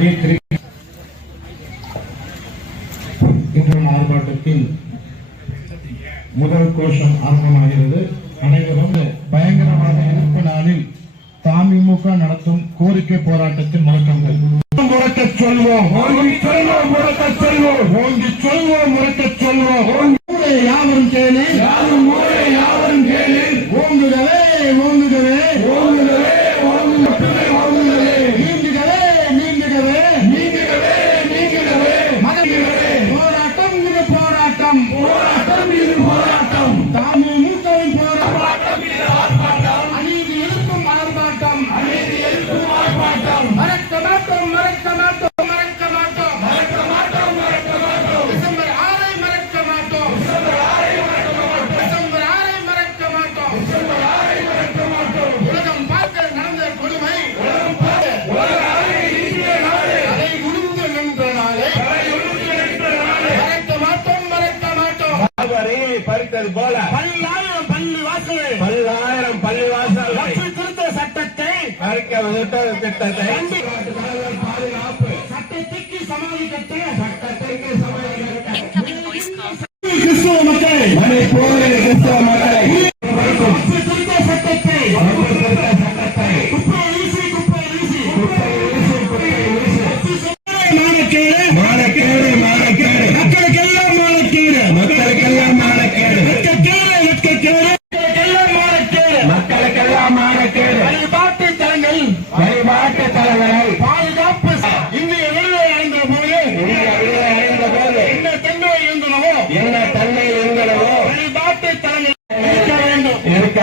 அப்படி இன்றும் ஆர்ப்பாட்டத்தில் முதல் கோஷம் ஆரம்பமாகிறது. அனைவரும் பயங்கரவாத எதிர்ப்பு நாளில் தமுக நடத்தும் கோரிக்கை போராட்டத்தில் முழக்கங்கள். முழக்க ஓங்கி சொல்வோம் முழக்க சொல்வோம். யாவரும் கேளு. யாரும் யாவரும் கேளு. ஓங்குகவே ஓங்குகவே. பறித்தது போல பல்லாயிரம் பள்ளி வாசல் பல்லாயிரம் பள்ளி வாசல் திருத்த சட்டத்தை மறைக்க திட்டத்தை பாதுகாப்பு. சட்டத்திற்கு சமாளிக்கட்டு சட்டத்திற்கு சமாளிக்க